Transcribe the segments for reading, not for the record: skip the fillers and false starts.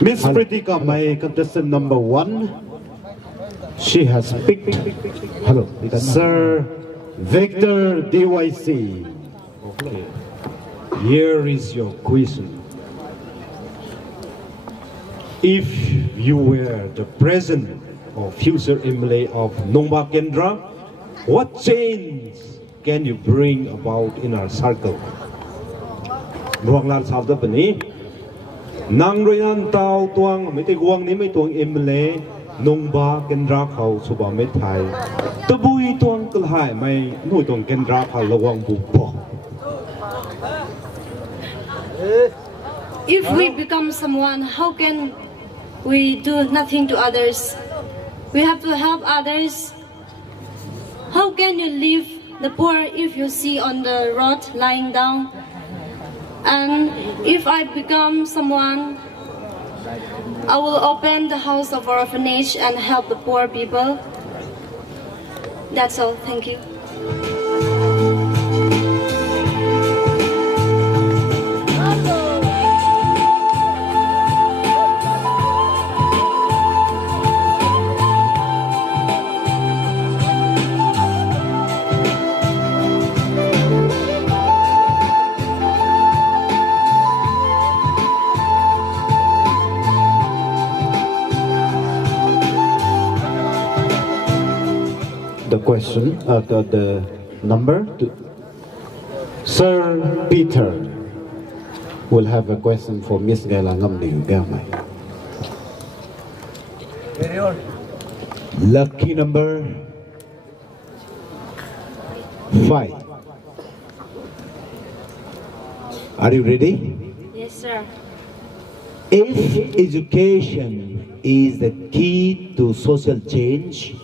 Miss Pritika, my contestant number 1, she has picked Sir Victor DYC. Okay. Here is your question. If you were the president or future MLA of Nongba Kendra, what change can you bring about in our circle? Ruanglar sabda pani nang royan tao tuang mai te guang ni mai tuang MLA Nongba Kendra khau suba mai thai tabui tuang kalhai mai noi tuang Kendra khau lawang bu po. If we become someone, how can we do nothing to others? We have to help others. How can you leave the poor if you see on the road lying down? And if I become someone, I will open the house of orphanage and help the poor people. That's all. Thank you. The question, the number, Sir Peter will have a question for Miss Gaila Ngamdi Gamai. Lucky number 5. Are you ready? Yes, sir. If education is the key to social change,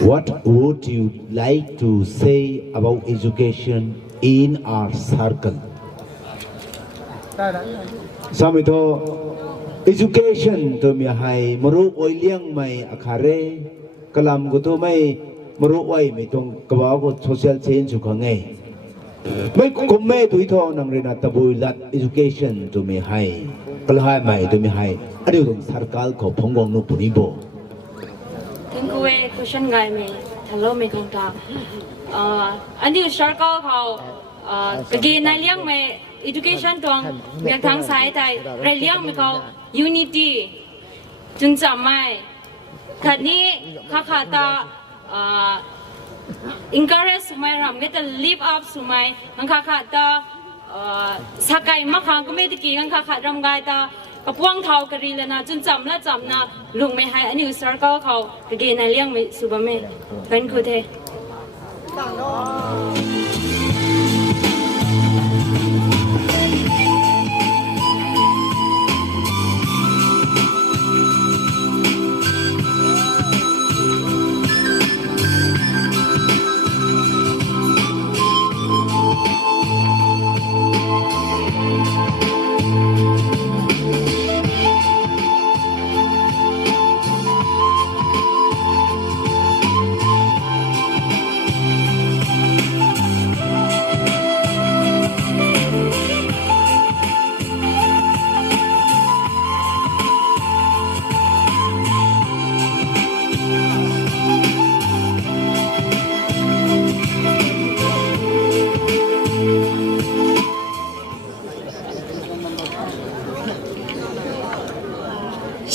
what would you like to say about education in our circle? Samito education to mi hai maru oiliang mai akhare kalam go to mai maru oi mi tong kawa go social change ko ngai mai ko me tu tho nang rena tabu lat education to mi hai kalhai mai to mi hai adu dong sarkal ko phonggong no punibo. Thank you, question guy me. Hello, me kong ta. Ani circle kau kegi naliang me education tuang biang thang sai tai reliang me kau unity jun jamai khani khata encourage my ram get to live up to my khata sakai makhang ko me ti kan khat ram gai ta kapuang thau kari lana chun chamla chamna lung me hai ani circle khau kege na liang me suba me kan khu the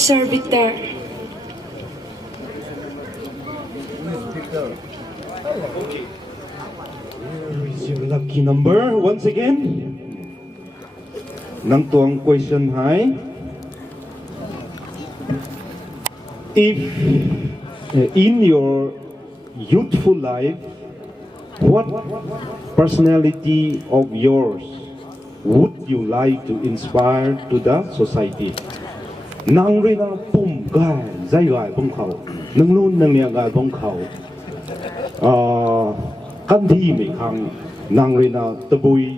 Sir Victor. Here is your lucky number once again. Nang tuang question hai. If in your youthful life, what personality of yours would you like to inspire to the society? Nang rina pum gai zai gai bong khao nang lun nang nia gai bong khao kan thi mi khang nang rina tabui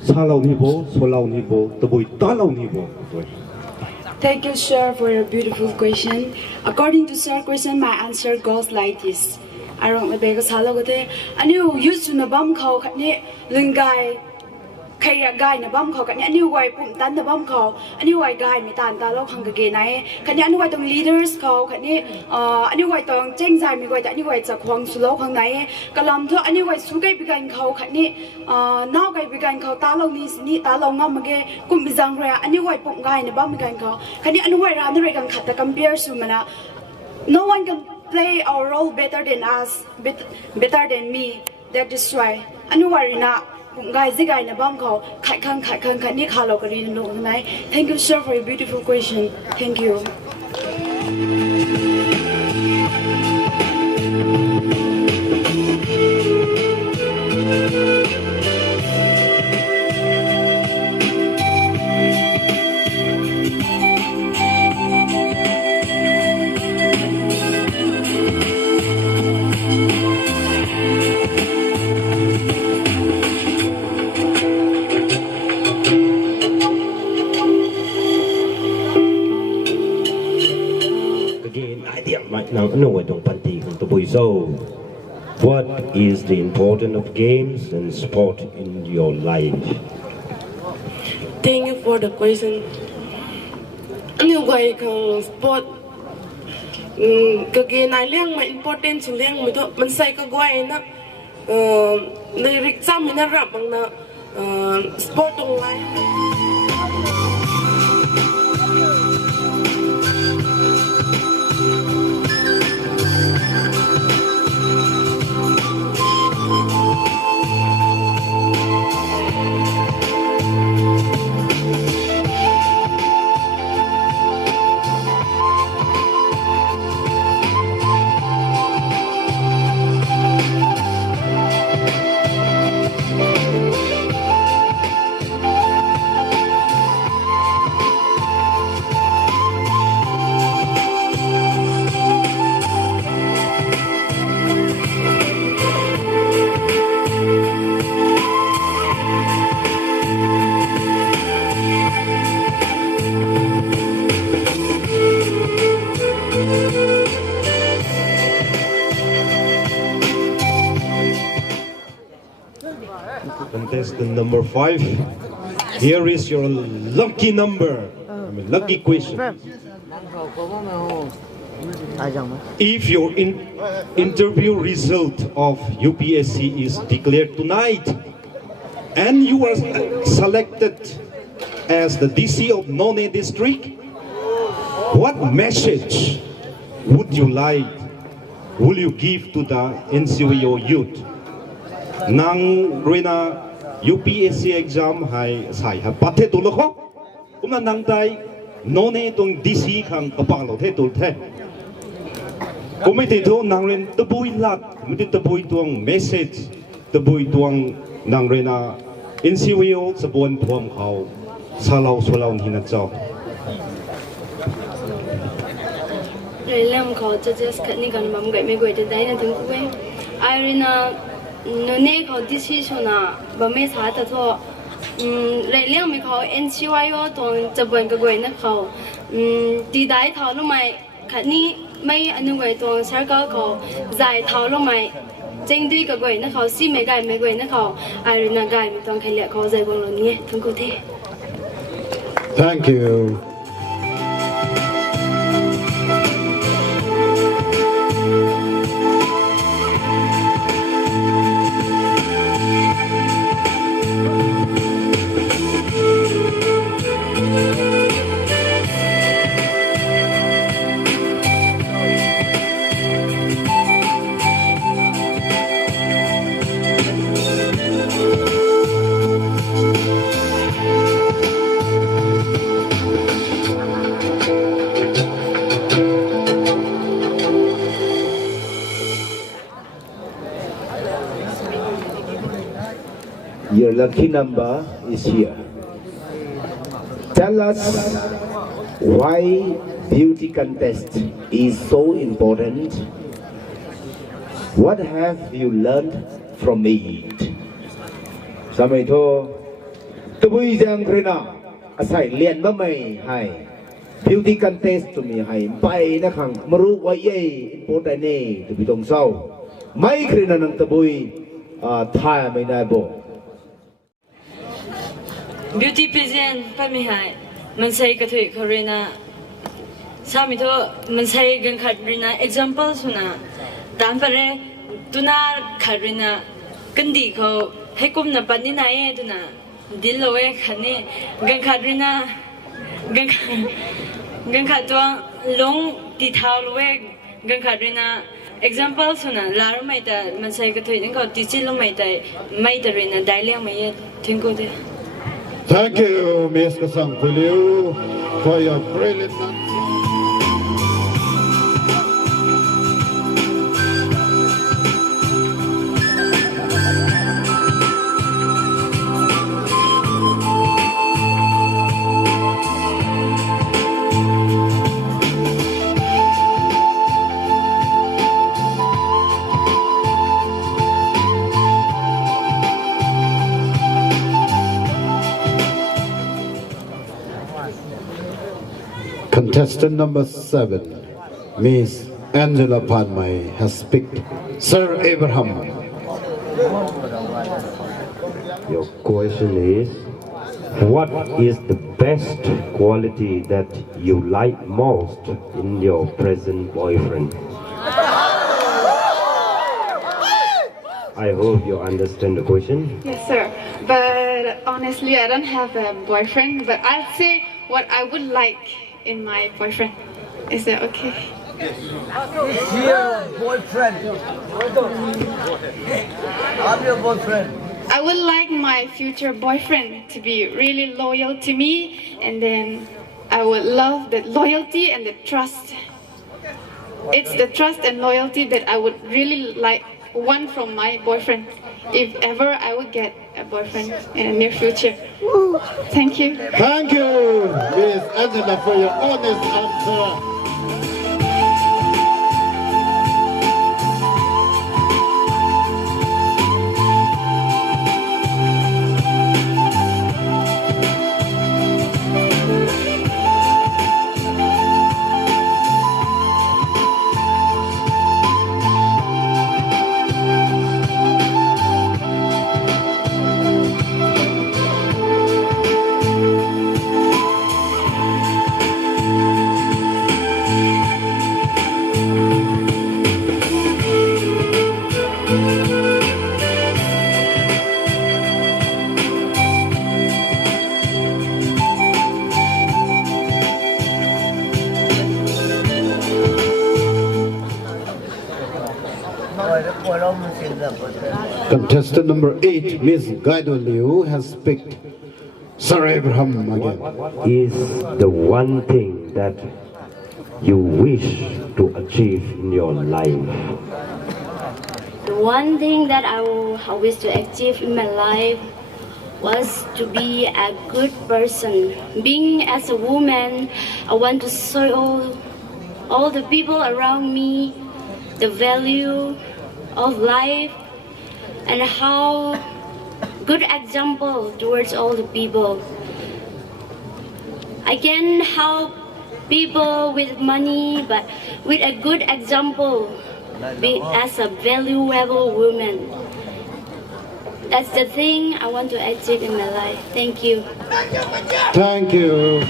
sa lau ni bo so lau ni bo tabui ta lau ni bo. Thank you, sir, for your beautiful question. According to sir question, my answer goes like this. Arong na bega salo gote. Ano used to na bam khao khatne lingai ใครกายนะบ้อมเขากันเนี่ยนิวไว้ปุ่มตันนะบ้อมเขาอันนี้ไว้กายมีตาตาเราขังกะเกนไหนคันนี้อันนี้ไว้ตรง leaders เขาคันนี้อันนี้ไว้ตรงเจ้งใจมีไว้แต่อันนี้ไว้จากควงสุโลข้างไหนกะลำเถอะอันนี้ไว้สู้ไกปีกันเขาคันนี้นอกไกปีกันเขาตาเรานี่นี่ตาเรางอมมาเกกุมบิจังเรียอันนี้ไว้ปุ่มกายนะบ้อมมีกันเขาคันนี้อันนี้ไว้ร้านอะไรกันขัดแต่ compare สุมานะ no one can play our role better than us better than me that is why อันนี้ไว้นะguys, the guy in the bomb call, can't Nick Hollow, tonight. Thank you, sir, for your beautiful question. Thank you. So, what is the importance of games and sport in your life? Thank you for the question. Như vậy còn sport cái game này liên mà important chỉ liên mình thôi mình say cái quay nó nơi exam mình nó rap bằng nó sport online. Contestant number 5. Here is your lucky number. Lucky question. If your interview result of UPSC is declared tonight and you are selected as the DC of None district, what message would you give to the NCVO youth? Nang rena UPSC exam hai sai ha pathe tu lokho umna nang tai none tong DC khang kapalo the tul the umai te tho nang ren tabui lat miti tabui tuang message tabui tuang nang rena NCVO sabon thuam khau salau solau hina chaw Lam ko just khani kan mam gai me goi de dai na thung ku Irina Nune ko decision na ba me sa ta tho lai liang mi ko NCYO tong chabon ka goi na ko ti dai thau lo mai khani mai anu goi tong circle ko zai thau lo mai cheng dui ka goi na ko si me goi na ko Irina gai mi tong khai le ko zai bong lo ni thung ku the Thank you. Your lucky number is here. Tell us why beauty contest is so important. What have you learned from it? Samay to tubuy jang krina asay lian ba may hay beauty contest to me hay bay na kang maru waye important ne to bitong sao may krina ng tubuy thai may na bo. beauty pageant pa mi hai man sai ka thui kharina sami tho man sai gan kharina example suna tan pare tuna kharina kandi ko hekum na pani na e tuna dil loe khani gan kharina gan khatwa long ti thau loe gan kharina example suna lar mai ta man sai ka thui ko ti chi lo mai ta mai ta rina dai mai thank you. Thank you, Ms. Kasang Puliu, for your brilliant answer. Contestant number 7, Miss Angela Panmay, has picked Sir Abraham. Your question is, what is the best quality that you like most in your present boyfriend? I hope you understand the question. Yes, sir. But honestly, I don't have a boyfriend, but I'll say what I would like in my boyfriend. Is that okay? Your boyfriend. I'm your boyfriend. I would like my future boyfriend to be really loyal to me, and then I would love the loyalty and the trust. It's the trust and loyalty that I would really like want from my boyfriend, if ever I would get a boyfriend in the near future. Thank you. Thank you, Miss Angela, for your honest answer. Contestant number 8, Miss Guido Liu, has picked Sir Abraham again. Is the one thing that you wish to achieve in your life? The one thing that I wish to achieve in my life was to be a good person. Being as a woman, I want to show all the people around me the value of life and how good example towards all the people. I can help people with money, but with a good example, be as a valuable woman. That's the thing I want to achieve in my life. Thank you. Thank you.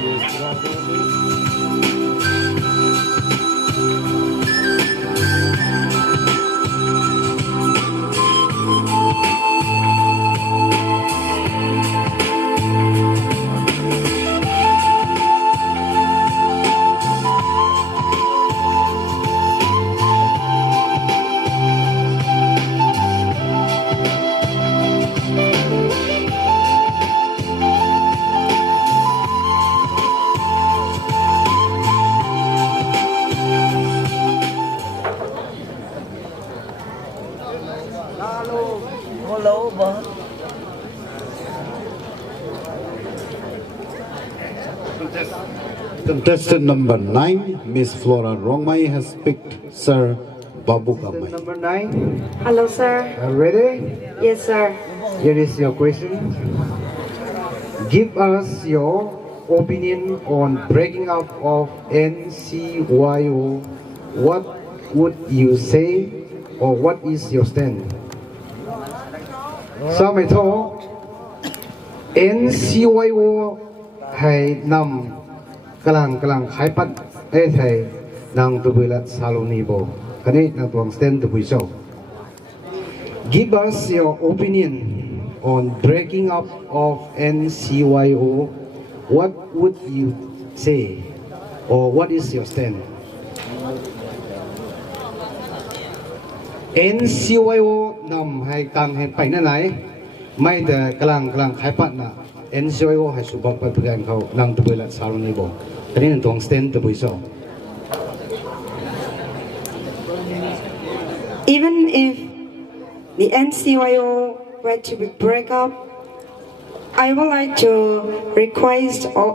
Contestant number 9, Miss Flora Rongmai, has picked Sir Babu Kamai. Number 9. Hello, sir. Ready? Yes, sir. Here is your question. Give us your opinion on breaking up of NCYO. What would you say, or what is your stand? Sao mày thô? NCYO ให้นำกลางขายปัดไทยนางตัวเวลาซาโลนีโบคันนี้นางตัวสแตนตัวผู้ชม Give us your opinion on breaking up of NCYO. What would you say, or what is your stand? NCYO นำให้กลางให้ไปนั่นไหนไม่แต่กลางขายปัดนะ NCYO ให้สุภาพไปเพื่อนเขานางตัวเวลาซาโลนีโบคันนี้นางตัวสแตนตัวผู้ชม Even if the NCYO were to be break up, I would like to request all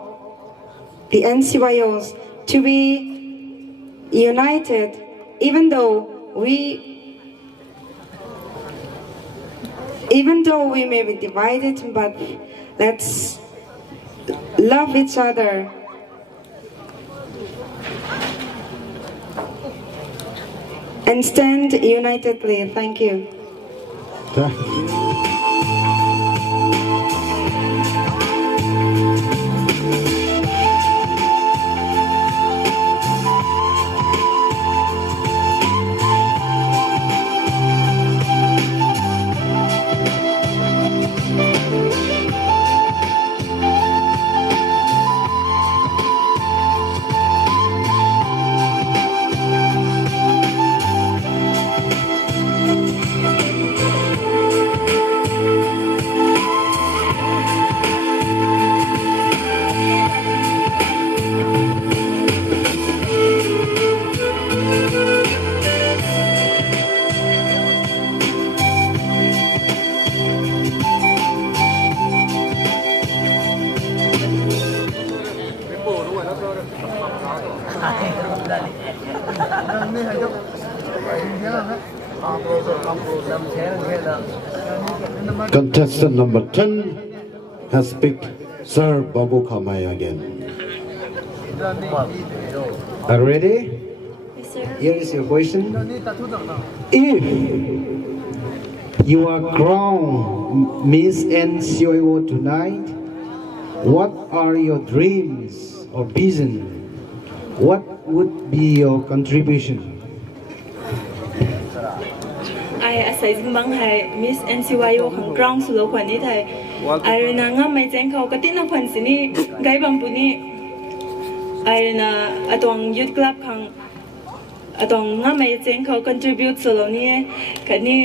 the NCYOs to be united, even though we may be divided, but let's love each other. And stand unitedly. Thank you. Thank you. Contestant number 10 has picked Sir Babu Kamai again. Are you ready? Yes, sir. Here is your question. If you are crowned Miss NCYO tonight, what are your dreams or vision? What would be your contribution? ไออาศัยซึ่งบางไทยมิส NCYO ของกรองสุโลขวัญนี่ไทยไอเรนางามไม่แจ้งเขากตินักพันสินี่ไกบางปุนี่ไอเรนาอตองยุดกลับขังอตองงามไม่แจ้งเขา contribute สุโลนี่คันนี้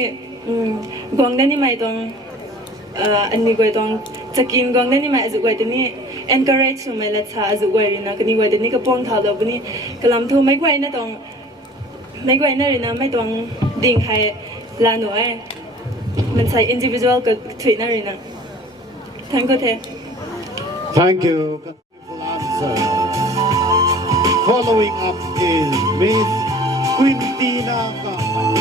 กวางได้นี่ไม่ต้องอันนี้ก็ต้องจะกินกวางได้นี่ไม่อาจจะไว้แต่นี่ encourage สุไม่ละชาอาจจะไว้เรนาคันนี้ไว้แต่นี่ก็ป้องเท้าเราปุนี่กลัมทูไม่ไว้นะต้องไม่ไว้นะเรนาไม่ต้องดิ่งให้ลาหน่วยมันใช้ individual กับ tweet นั่นเองนะทั้งก็เท Thank you. Beautiful answer. Following up is Miss Quintina Kamai.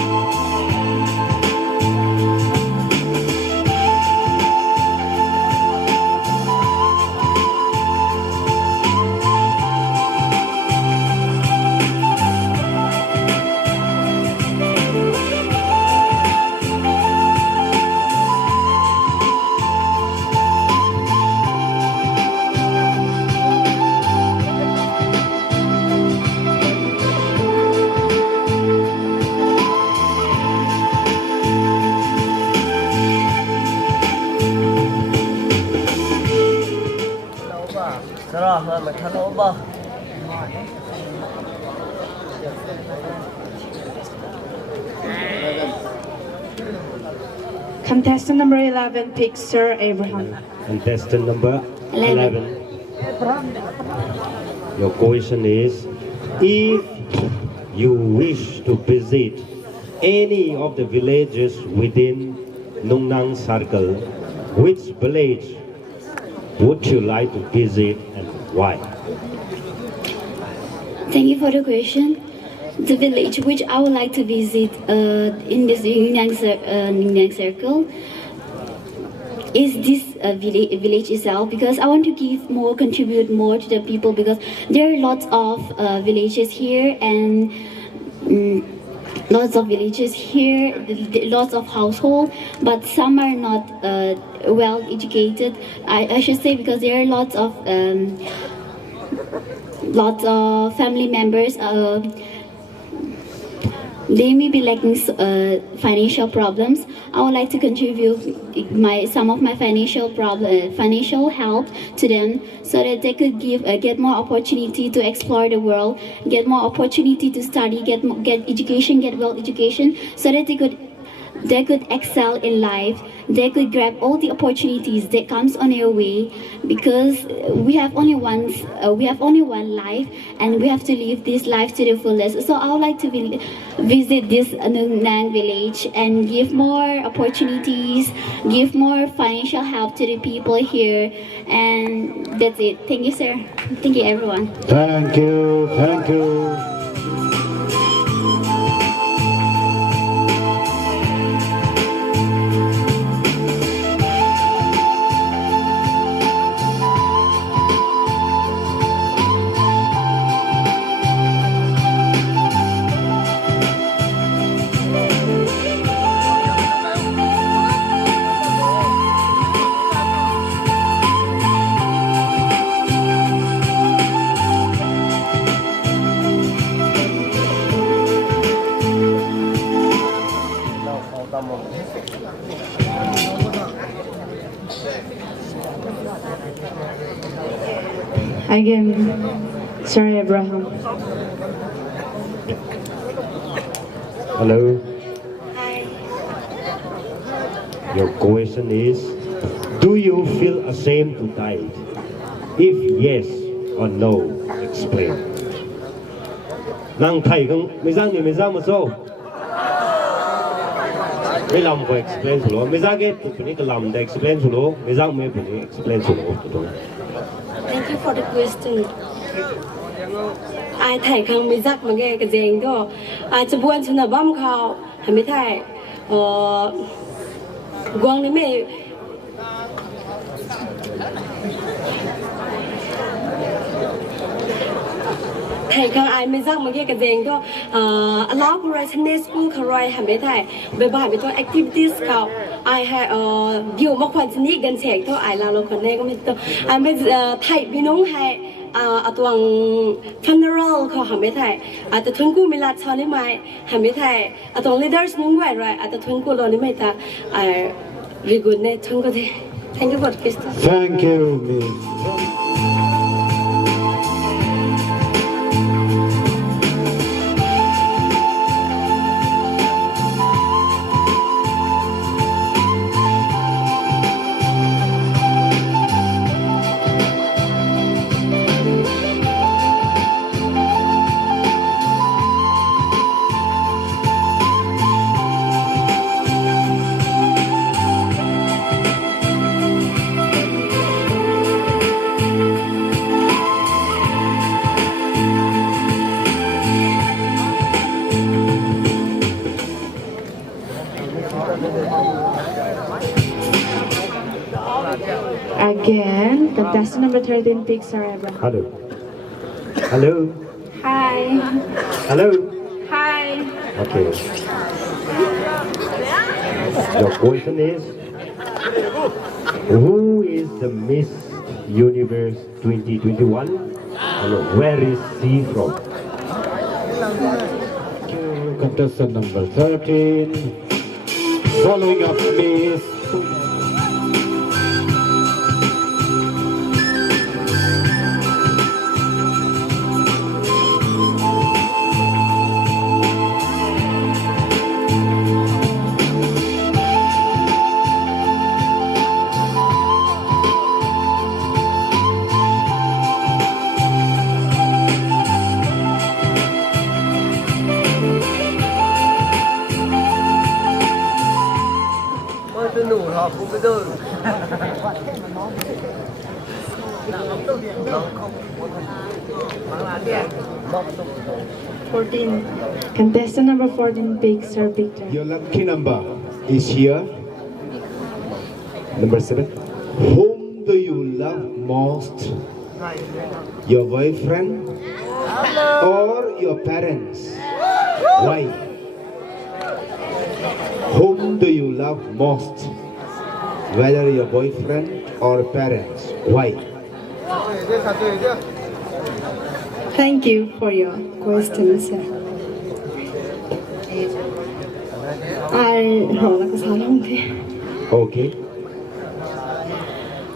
Contestant number 11 picks Sir Abraham. Contestant number 11. Your question is, if you wish to visit any of the villages within Nung Nang Circle, which village would you like to visit and why? Thank you for the question. The village which I would like to visit in this Nung Circle is this village itself, because I want to contribute more to the people, because there are lots of villages here, and lots of villages here, lots of households, but some are not well educated. I should say, because there are lots of family members. They may be lacking financial problems. I would like to contribute some of my financial help to them, so that they could get more opportunity to explore the world, get more opportunity to study, get education, get well education, so that they could excel in life. They could grab all the opportunities that comes on their way, because we have only one life, and we have to live this life to the fullest. So I would like to visit this Nung Nang village and give more opportunities, give more financial help to the people here, and that's it. Thank you, sir. Thank you, everyone. Thank you. Thank you. Again, sorry, Abraham. Hello. Hi. Your question is, do you feel ashamed to die? If yes or no, explain. Nang thầy không mấy giang mà sao? Mấy làm có explain solo. Mấy giang cái tụi cái làm để explain solo. Mấy giang mấy tụi explain solo. Thank you for the question. Ai thầy không mấy giặc mà nghe cái gì đó. Ai cho buồn cho nó băm khao. Hay mấy thầy quăng đấy mẹ. Thầy không ai mấy giặc mà nghe cái gì đó. Allow for Sunday school khơi hay mấy thầy. Bởi bài mấy thôi activities khao. I have điều mà quan trọng nhất gần chạy thôi ai làm lo con này cũng biết thôi. Ai mới thầy bị nông hay tuang funeralเขาหาไม่ถ่ายอาจจะทุนกู้มีลาชานี่ไม่หาไม่ถ่ายตุง leaders นุ่งไว้ไรอาจจะทุนกู้เรานี่ไม่ตาvery good เนี่ยทุนกู้ที่ thank you for the question. Thank you, Miss. Again, contestant number 13, Pixar Abraham. Hello. Hello. Hi. Hello. Hi. Okay. Your question is, who is the Miss Universe 2021 and where is she from? Contestant number 13. Following up, Miss. Contestant number 14, Pixar Victor. Your lucky number is here. Number 7. Whom do you love most? Your boyfriend or your parents? Why? Whom do you love most? Whether your boyfriend or parents? Why? Thank you for your question, sir. Okay.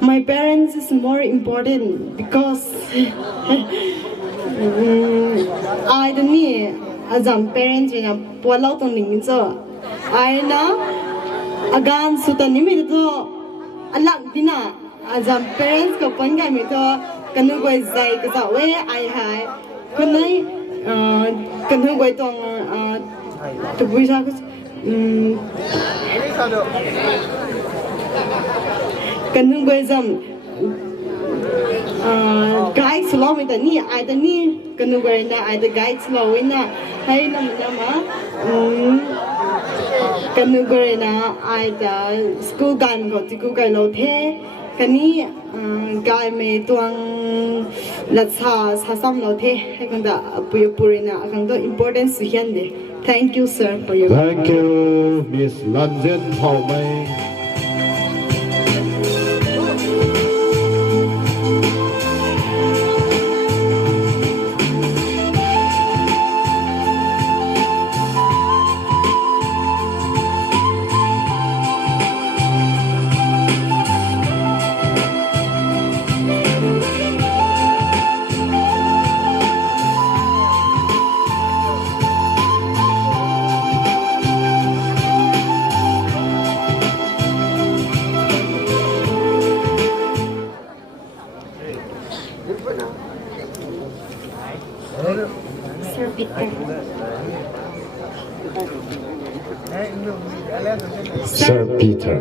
My parents is more important because I don't need as parents when I pull out on the I know again so the name to alak dina as parents ko panga mi to kanu go zai ka sa we I hai kunai kanu go tong to buisa ko kanu go zam guide slow with the knee I the knee kanu go na I the guide slow na hai nam nama kanu go na I the school gan go to go lo the kani guy me tuang latsa sasam lo the hai kanda puyo purina akang do importance hian de. Thank you, sir, for your. Thank you, Miss Lanjen Thao Mai. Sir Peter. Sir Peter.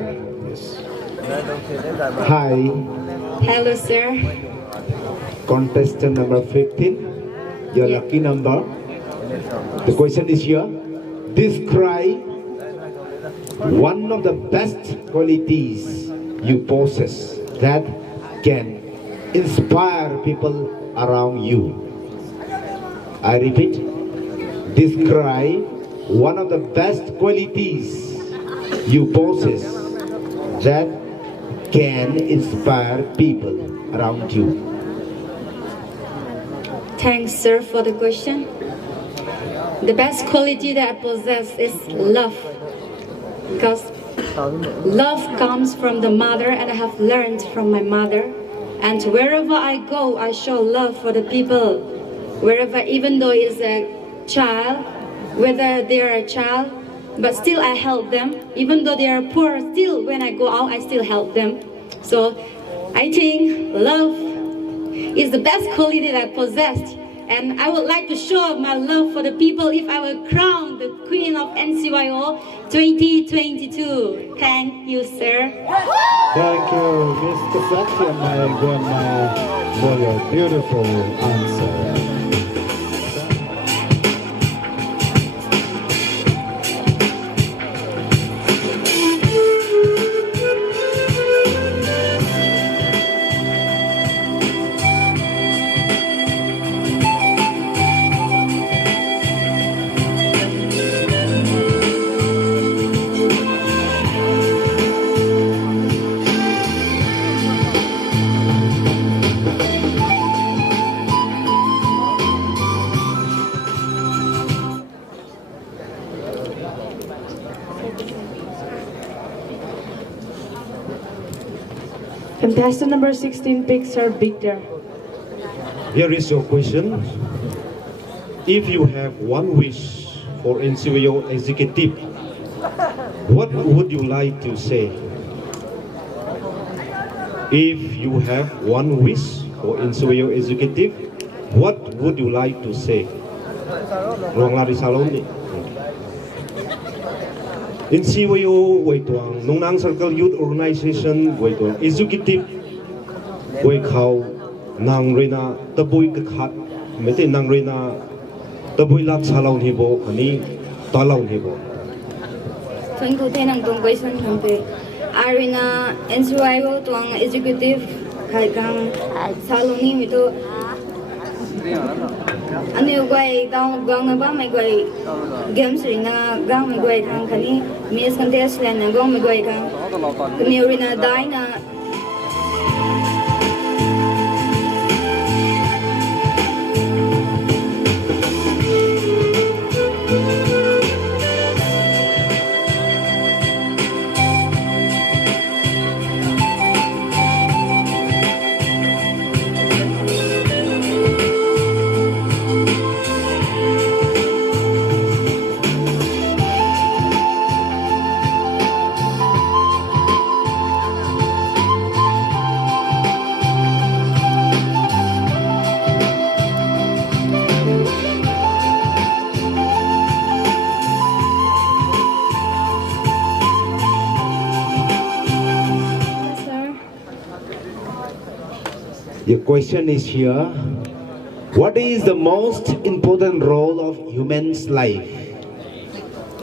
Yes. Hi, Hello, sir. contestant number 15. Your lucky number. The question is here. Describe one of the best qualities you possess that can inspire people around you. I repeat, describe one of the best qualities you possess that can inspire people around you. Thanks, sir, for the question. The best quality that I possess is love. Because love comes from the mother, and I have learned from my mother. And wherever I go, I show love for the people. Wherever, even though it's a child, whether they are a child, but still I help them. Even though they are poor, still when I go out, I still help them. So I think love is the best quality that I possessed. And I would like to show my love for the people if I were crowned the Queen of NCYO 2022. Thank you, sir. Thank you, Mr. Saxon, my grandma, for your beautiful answer. Contestant number 16 picks Sir Victor. Here is your question. If you have one wish for NCYO executive, what would you like to say? If you have one wish for NCYO executive, what would you like to say? Rong lari salon ni. NCYO way tuang Nong Nang Circle Youth Organization way tuang executive way khao nang rena taboy kakhat mete nang rena taboy lat salon hibo ani talon hibo. Thank you tenang tong question hampe. Arena NCYO tuang executive kai kang saloni mito anh yêu quay tao gong nó bám mày quay game sri na gong mày quay thằng cái này miss contest là na gong mày quay thằng cái nhiều rina đai na Your question is here. What is the most important role of human's life?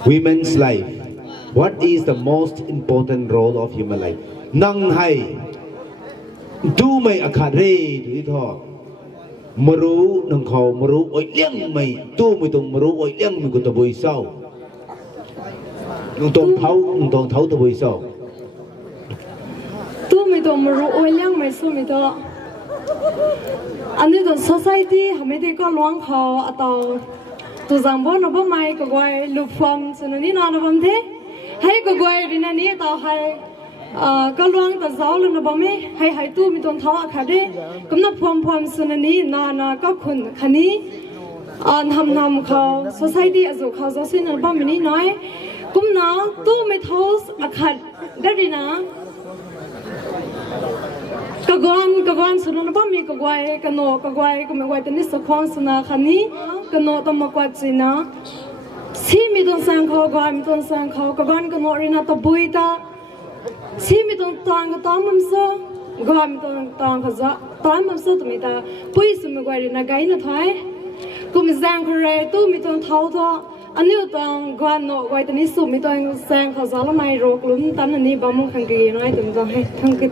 Women's life. What is the most important role of human life? Nang hai. Tu mai akare du tho. Maru nang khau maru oi liang mai tu mai tong maru oi liang mai ko ta boi sau. Nang tong thau ta boi sau. Tu mai tong maru oi liang mai su mai to. Anh ấy society hàm đây có loang khâu à tàu tu giang bố nó bố mai có gọi lục phẩm cho nên nó bấm thế hay có gọi đi nè ní tàu hay có loang tàu gió luôn nó bấm ấy hay tu mi tuần tháo cả đấy cũng nó phẩm cho nên ní nó có khun khani hàm khâu society à dù khâu giáo sinh nó bấm mình nói cũng nó tu mi tháo khát đấy đi nè kaguan sunu na pami kaguai kano kaguai kumagwai tani sa khong suna khani kano tamakwa china si mi don sang kho gwa mi don sang kho kaguan kano rina to buita si mi don tang tamam so gwa mi don tang khaza tamam so to mi ta pui sum gwa rina gai na thai kum sang khore tu mi don thau tho aniu tang gwa no gwa tani sum mi don sang khaza la mai rok lum tan ani bamung khang gi nai tum do hai thang ki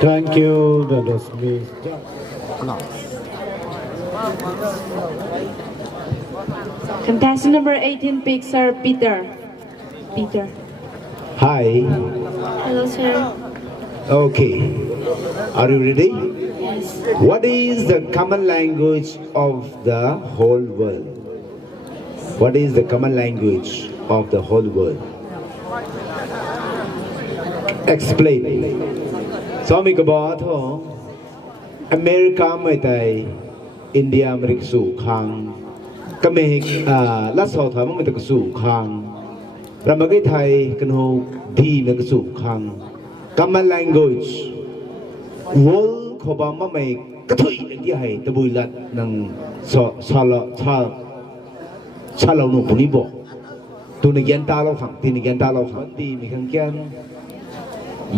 Thank you, that was me. Contestant number 18 picks Sir Peter. Peter. Hi. Hello, sir. Okay. Are you ready? Yes. What is the common language of the whole world? What is the common language of the whole world? Explain. So mi ka ba tho America mai tai India mai su khang ka me la so tha mai ta su khang ra ma kai thai kan ho di me ka su khang common language world kho ba ma mai ka thui di hai ta bui lat nang so cha lo no pu ni bo tu ni gian ta lo phang ti ni gian ta lo phang ti mi khang kian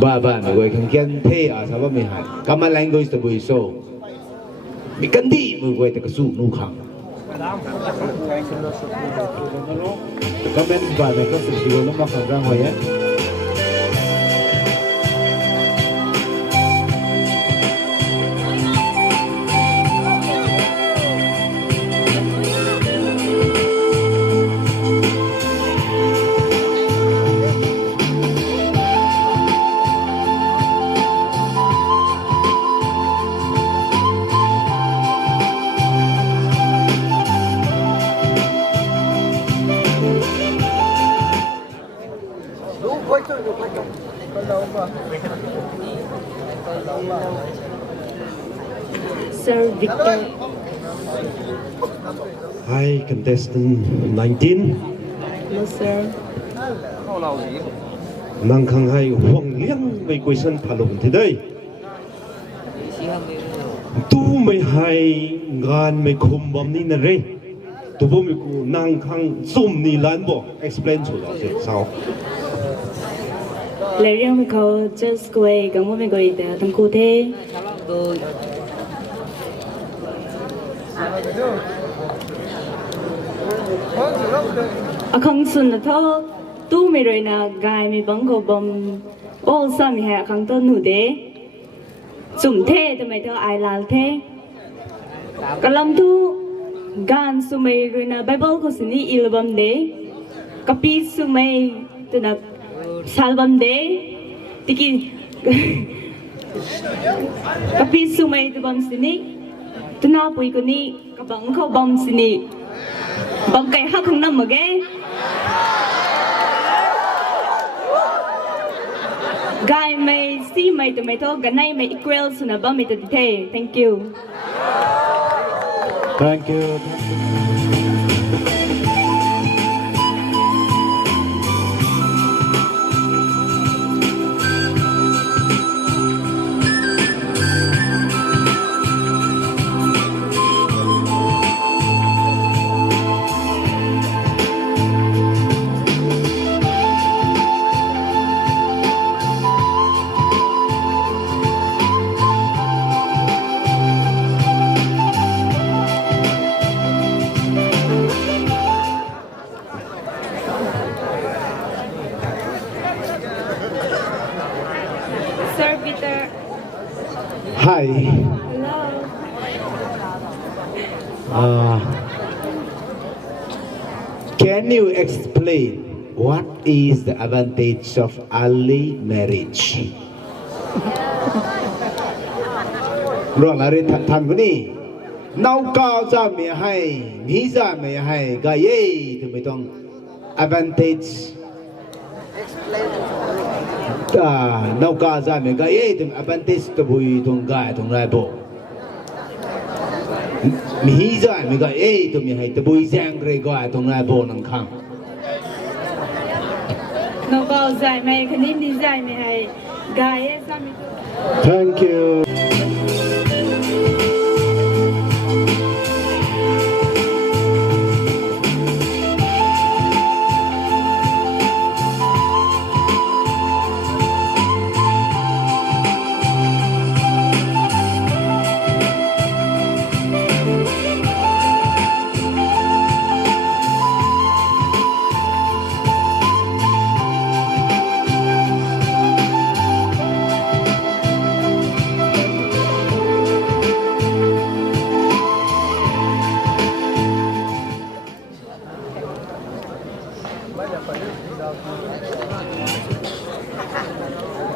ba ba mi goi khang kian the a sa ba mi hai common language ta bui so mi kan di mi goi ta ka su nu khang comment ba me ko su di lo ma khang rang hoye Sir Victor. Hi, contestant 19. Hello, sir. Nang khang hai huang liang mai question thalum thi dai. Tu mai hai gan mai khum bam ni na re. Tu bo mi ku nang khang sum ni lan bo explain chu la se sao. Lấy riêng mình có just quay cái món mình gọi là thằng cụ thế. Không xuân là thọ tu mi rồi na gai mi băng cổ bom all sa mi hay không to nụ đế. Chúng thế thì mày thọ ai làm thế. Kalam tu gan sumay rina Bible ko sini ilbam de. Kapi sumay tu na salbam de. Tiki kapi sumay tu bam sini. Tu na pui ko ni kabang ko bam sini. Bam kay ha kung nam magay. Guy may see may tomato, ganay may equal suna bam ito dite. Thank you. Thank you. Sir Peter. Hi. Hello. Can you explain what is the advantage of early marriage? Rồi là thằng cái này nấu cao ra mẹ hay nghĩ ra mẹ hay cái gì thì mớiต้อง advantage nấu cao ra mẹ cái gì thì advantage thì bùi thằng gái thằng gái bộ nghĩ ra mẹ cái gì thì mẹ hay thì bùi giang cái gái thằng gái bộ năng khang No bao dài mày cái này đi dài mày hay gái ấy sao mày Thank you.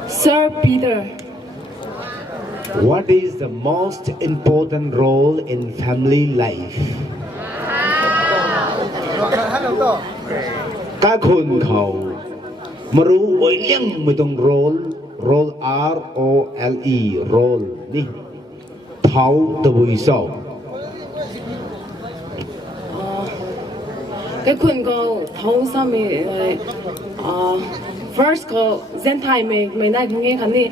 Sir Peter. What is the most important role in family life? ถ้าคนเขามารู้ไว้เรื่องไม่ต้อง role R O L E role นี่เท่าตัววิศว cái khuôn có thấu sao mình first có dân thai mình này cũng nghe khán đi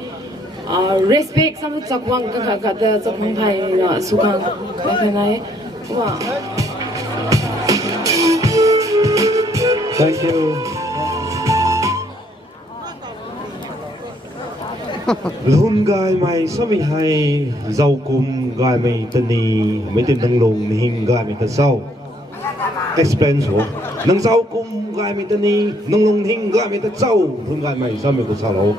respect sao chắc quang cái chắc quang thai là sukan cái này wow Thank you. Luôn gai mày sao mình hay giàu cùng gai mày tên ni mấy tên năng lùng hình gai mày tên sau explain số năng giàu cùng gai mày tên ni năng lùng hình gai mày tên sau luôn gai mày sao mày có sao đâu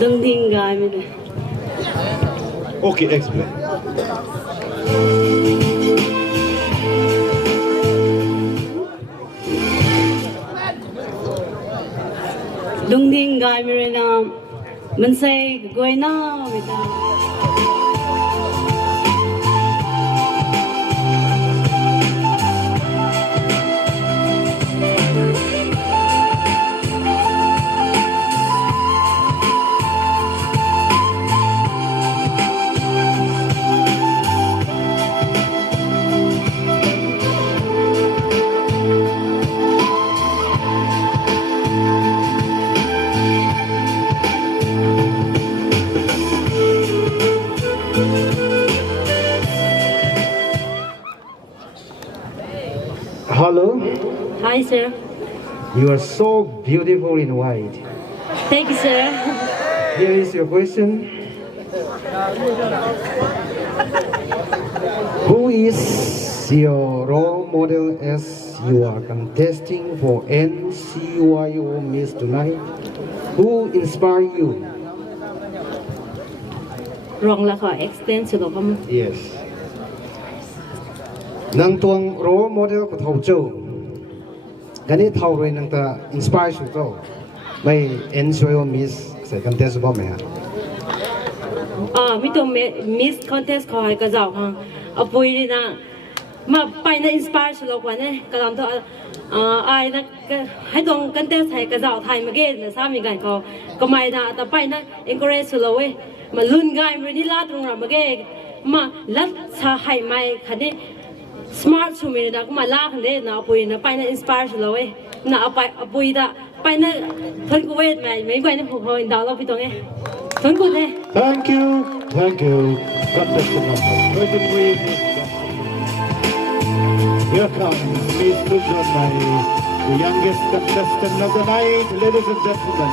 Đừng tin gai mày đây. Okay, explain. Đừng tin gai mày na mình sẽ gọi na người ta. Hello. Hi sir. You are so beautiful in white. Thank you sir. Here is your question. Who is your role model as you are contesting for NCYO Miss tonight? Who inspired you? Wrong là khỏi extend sự đó không? Yes. นางตวงโรโมเดลก็เท่าเจ้ากันนี้เท่าเลยนางตาอินสปายสุดเจ้าไม่เอ็นช่วยมิสใส่กันเทสบ้างไหมฮะมีตัวมิสคอนเทสคอยกระเจ้าค่ะเอาปุยนี่นะมาไปในอินสปายสุดแล้วกว่านี่กระลำตัวไอ้นะให้ตรงกันเทสให้กระเจ้าไทยมาเกตนะทราบมีกันเขาก็ไม่ได้แต่ไปนะเอ็นกเรสสุดแล้วเว้ยมาลุ้นง่ายไม่ได้ลาดตรงเรามาเกตมาลัดชาให้ไม่คันนี้สมาร์ทชูมีนะก็มาลาคันนี้นะปุยนะไปในอินสปายสุดแล้วเว้ยนะเอาไปปุยนะไปนะเพิ่นกูเวทไม่ไหวนะผมพออินดาวเราพี่ตรงนี้เพิ่นกูเท่ Thank you. Contestant number 23. Here comes Miss Sujanai, the youngest contestant of the night. Ladies and gentlemen,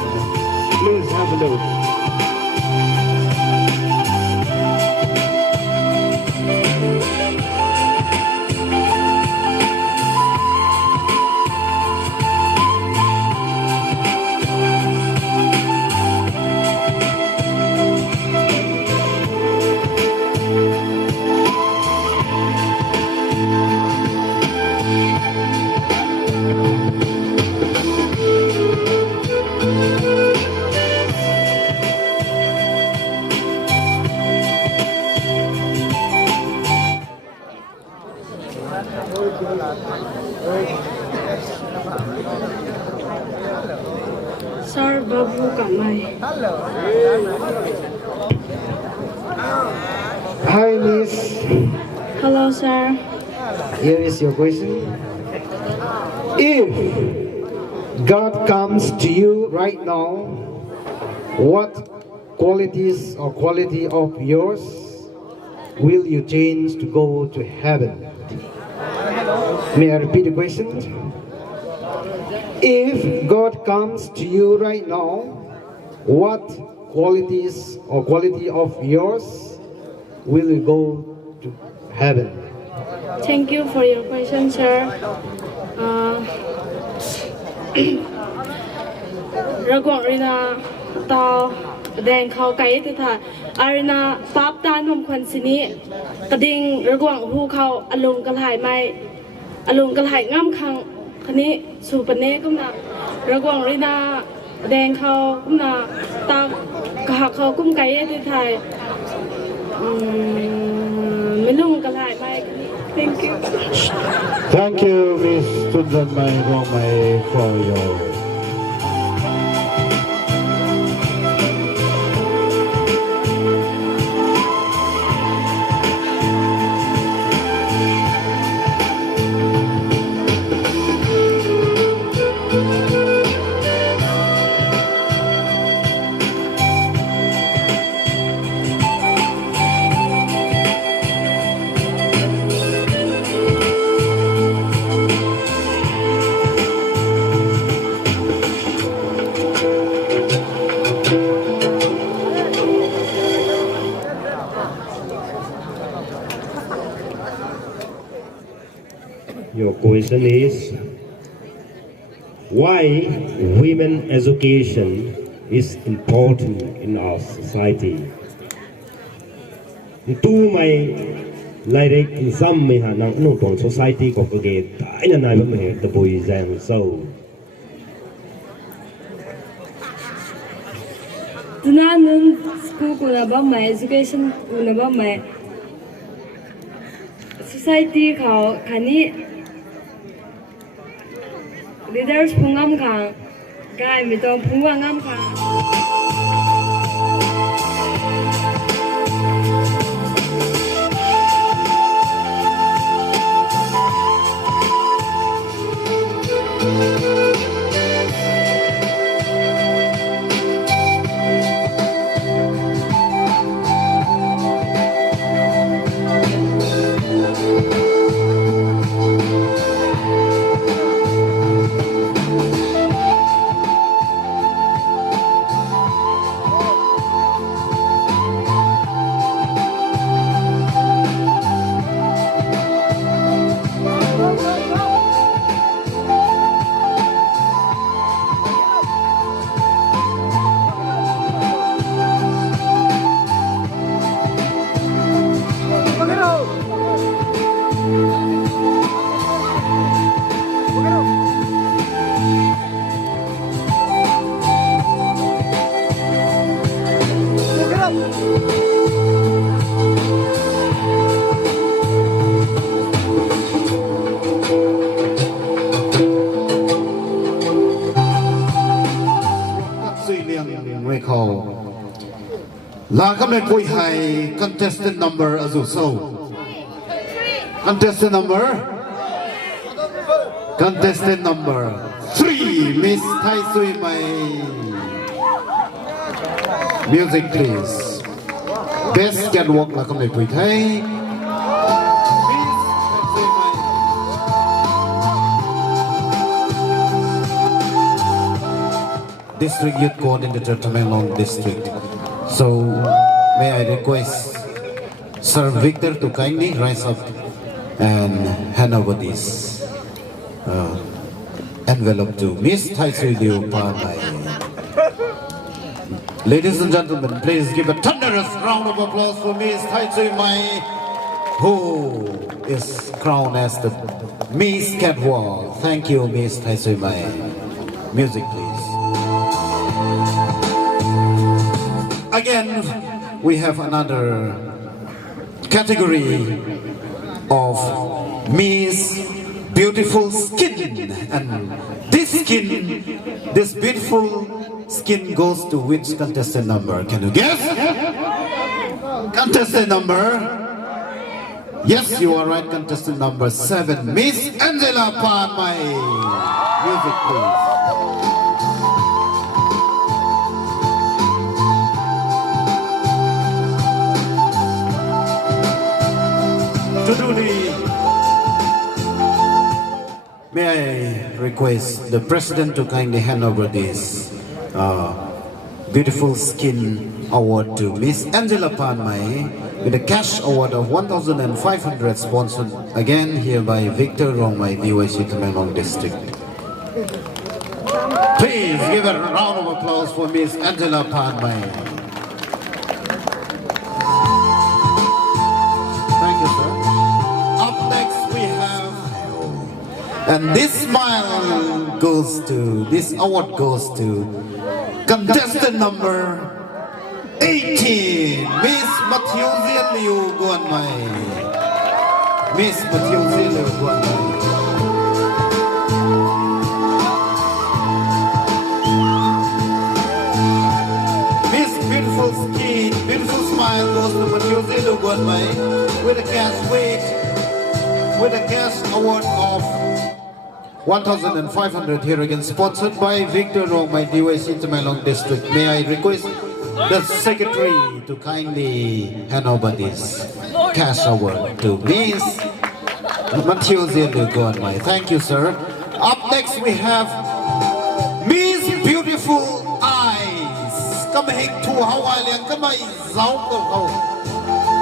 please have a look. Sir Babu Kamai. Hi Miss, Hello, sir. here is your question. If God comes to you right now, what qualities or quality of yours will you change to go to heaven? May I repeat the question? If God comes to you right now, what qualities or quality of yours will you go to heaven? Thank you for your question, sir. Ragwang rina tao deng khao kai tu tha arina pap tan hom khwan sini kading ragwang hu khao alung kalhai mai alung kalhai ngam khang khani su pane kumna ragwang rina deng khao kumna ta ka khao kum kai tu thai melung kalhai mai. Thank you. Thank you, Miss Sujanai Romai, for your Your question is why women education is important in our society. Tu mai lai rek zam me ha nang no tong society ko ke tai na nai ba me the boy zang so. Tunanan school ko na ba may education ko na ba may societyเขาคันนี้ leaders พงงามค่ะกายไม่ต้องพงว่างามค่ะ La kami pui hai contestant number azu so. Contestant number 3, Miss Thai Sui Mai. Music please. Best can walk la kami pui thai. District Youth Coordinator Tamenglong District. So, may I request Sir Victor to kindly rise up and hand over this envelope to Miss Thai Sui Liu Panai. Ladies and gentlemen, please give a thunderous round of applause for Miss Thai Sui Mai, who is crowned as the Miss Catwalk. Thank you, Miss Thai Sui Mai. Music, please. Again, we have another category of Miss Beautiful Skin, and this beautiful skin goes to which contestant number? Can you guess? Contestant number? Yes, you are right. Contestant number 7, Miss Angela Panmai. Music, please. To do may I request the President to kindly hand over this Beautiful Skin Award to Miss Angela Panmai with a cash award of 1,500 sponsored again here by Victor Rongmai, DYC Tamenglong District. Please give a round of applause for Miss Angela Panmai. And this smile goes to, this award goes to contestant number 18, Miss Mathilde Liu Guanmai. Miss Mathilde Liu Guanmai. Miss Beautiful Skin, Beautiful Smile goes to Mathilde Liu Guanmai with a cash award of 1,500 here again, sponsored by Victor Rongmai, DYC Tamenglong District. May I request the Secretary to kindly hand over this cash award to Miss Mathilde Liu Guanmai. Thank you, sir. Up next we have Miss Beautiful Eyes. Kamay to Hawaii liang kamay zao ko.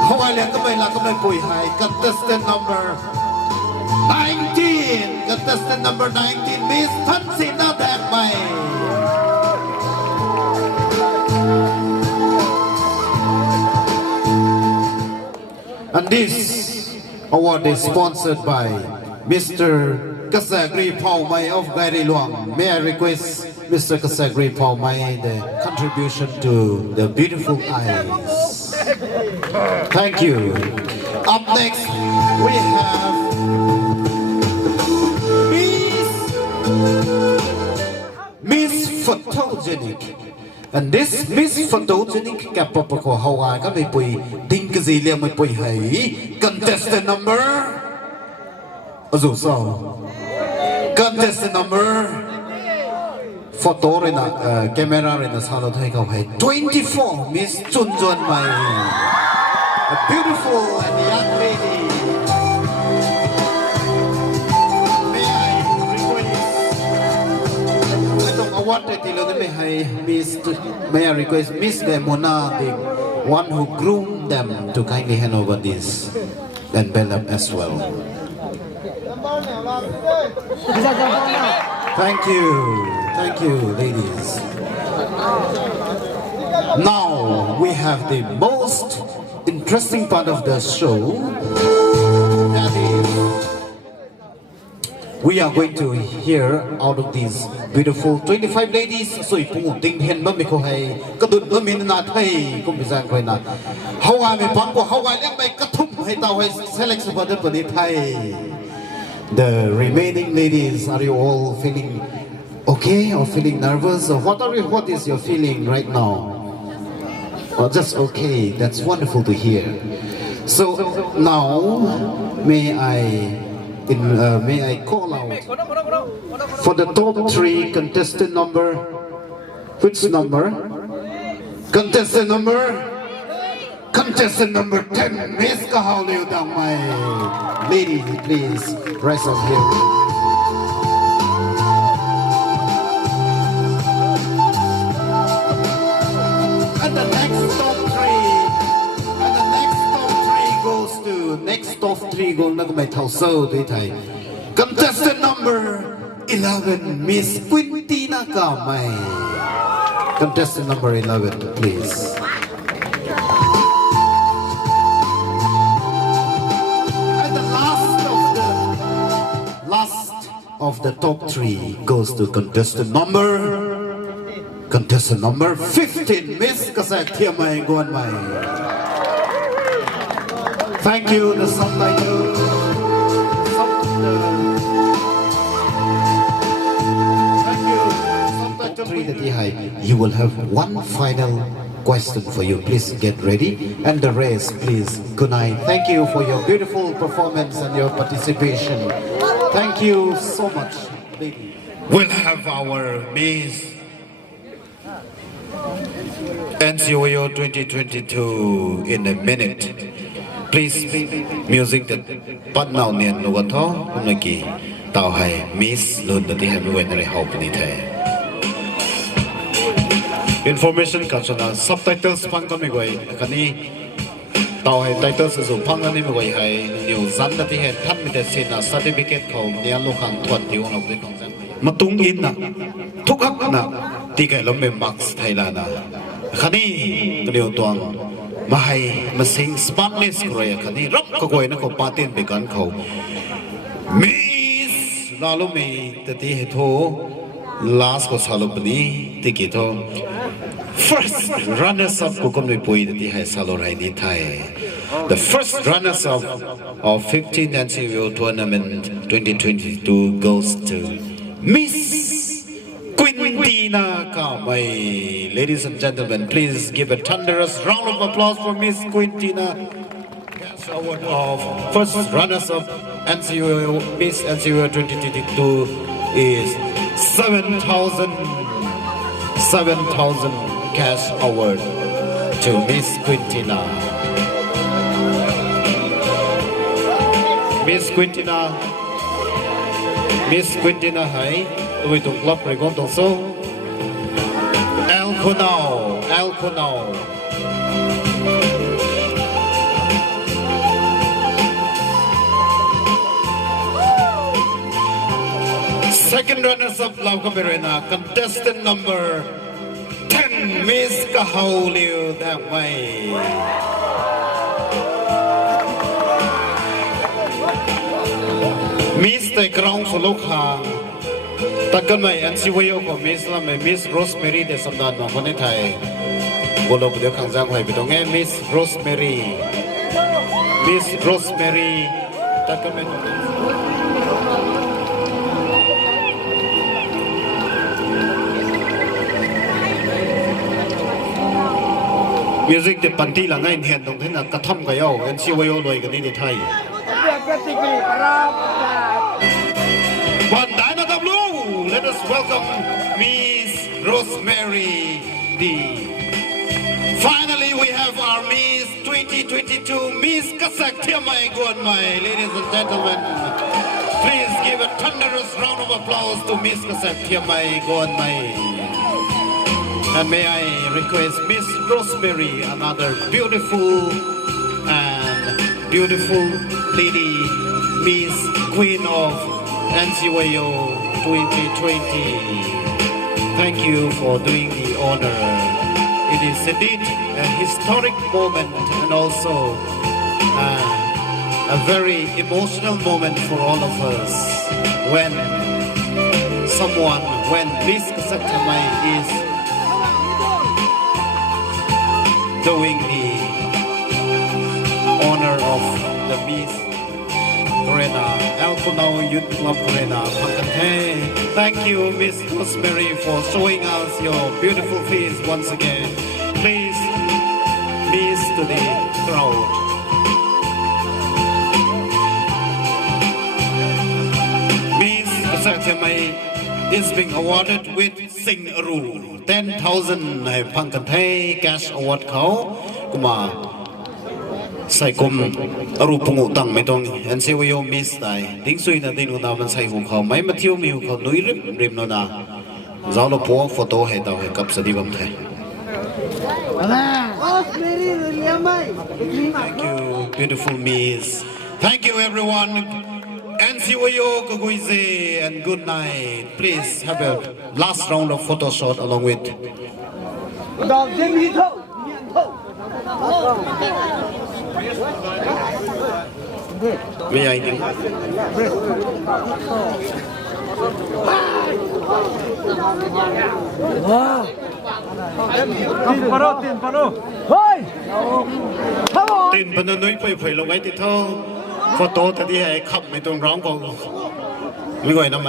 Hawaii liang kamay la kamay pui hai. Contestant number 19, contestant number 19, Miss Tansina Dagmai. And this award is sponsored by Mr. Kasagri Paumai of Gary Luang. May I request Mr. Kasagri Paumai the contribution to the beautiful eyes. Thank you. Up next, we have Miss Photogenic. And this Miss Photogenic kapapako hawa ka may pui ding kazi liang may pui hai contestant number azuso. Contestant number photo rin na camera rin na salo thai ka hai 24, Miss Chun Chuan Mai, a beautiful and young lady. May I request Miss Demona, the one who groomed them, to kindly hand over this envelope as well. Thank you, ladies. Now we have the most interesting part of the show. That is, we are going to hear out of these beautiful 25 ladies. So ipu ting hen ba mi ko hai kadun ba min na thai ko mi jang koi na hawa mi pang ko hawa leng mai kathum hai taw hai select ba de pani thai. The remaining ladies, are you all feeling okay or feeling nervous, or what is your feeling right now? Oh, that's okay. That's wonderful to hear. So now, may I call out for the top 3 contestant number? Which number? Contestant number? Contestant number 10. Miss Kahao Liu Dang Mai. Ladies, please rise up here. And the next top 3 goes to contestant number 11, Miss Quintina Kamai. Contestant number 11, please. And the last of the top 3 goes to contestant number 15, Miss Kasak Tiamai Guanmai. Thank you, the subtitle. You will have one final question for you. Please get ready. And the rest, please. Good night. Thank you for your beautiful performance and your participation. Thank you so much, ladies. We'll have our Miss NCOYO 2022 in a minute. Please, music that but now Nian Nugato, Umaki, Tao Hai, Miss Lund, that they have when they help in it. Information cultural subtitles Pangamigway, Kani, Tao Hai titles is Pangamigway Hai, New Zanda, they had Tanmita certificate called Nialukan 21 of the consent. Matung Inna, Tukakna, Tika Lombe Max Thailand. Kani, Leo Tuang. Mahai masing spotless Korea kani rap ko koi na ko patin began ko Miss lalo me tati heto last ko salo pani tikito first runners up ko kom poi tati hai salo rai di thai the first runners up of 15th NCO tournament 2022 goes to Miss Quintina Kamai. Ladies and gentlemen, please give a thunderous round of applause for Miss Quintina. Award of first runners-up NCO Miss NCO 2022 is 7,000 cash award to Miss Quintina. Miss Quintina, hi. We don't love Regonto so El Kunao. Second runners-up Lauka Berena, contestant number 10, Miss Kahao Liu Dang Mai. Miss the ground for Lokha. Takan mai NCOYO ko Miss la mai Miss Rosemary de samdan ma kone thai bolo bude khangjang hai bidong e Miss Rosemary takan mai music de panti la ngai hian dong thena katham ga yo NCOYO loi ga ni de thai let us welcome Miss Rosemary D. Finally, we have our Miss 2022, Miss Kasak Tiamai Guanmai. Ladies and gentlemen, please give a thunderous round of applause to Miss Kasak Tiamai Guanmai. And may I request Miss Rosemary, another beautiful lady, Miss Queen of NCOYO 2020. Thank you for doing the honor. It is indeed a historic moment and also a very emotional moment for all of us when Miss Kasak Tiamai is doing the honor of the Miss Arena, El Kunao Youth Club Arena. Thank you, Miss Rosemary, for showing us your beautiful face once again. Please to the crowd. Miss Satyamai is being awarded with Sing Aru 10,000 Pankantay cash award เขากุมาใส่กุมอรูปงูตั้งไม่ต้องอันเซวโยมิสไตดิ้งซุยนาดิ้งนามันใส่หูเขาไม่มาเที่ยวมีหูเขานุยริมนา giáo lo po photo hay tao hay cấp sadi bam thay. Thank you, beautiful Miss. Thank you, everyone. NCOYO Kaguize and good night. Please have a last round of photo shot along with. May I think? Tin pano nuôi phải lồng ấy thì thôi, photo ta đi hay khắp mấy tuần rong còn, mấy người nằm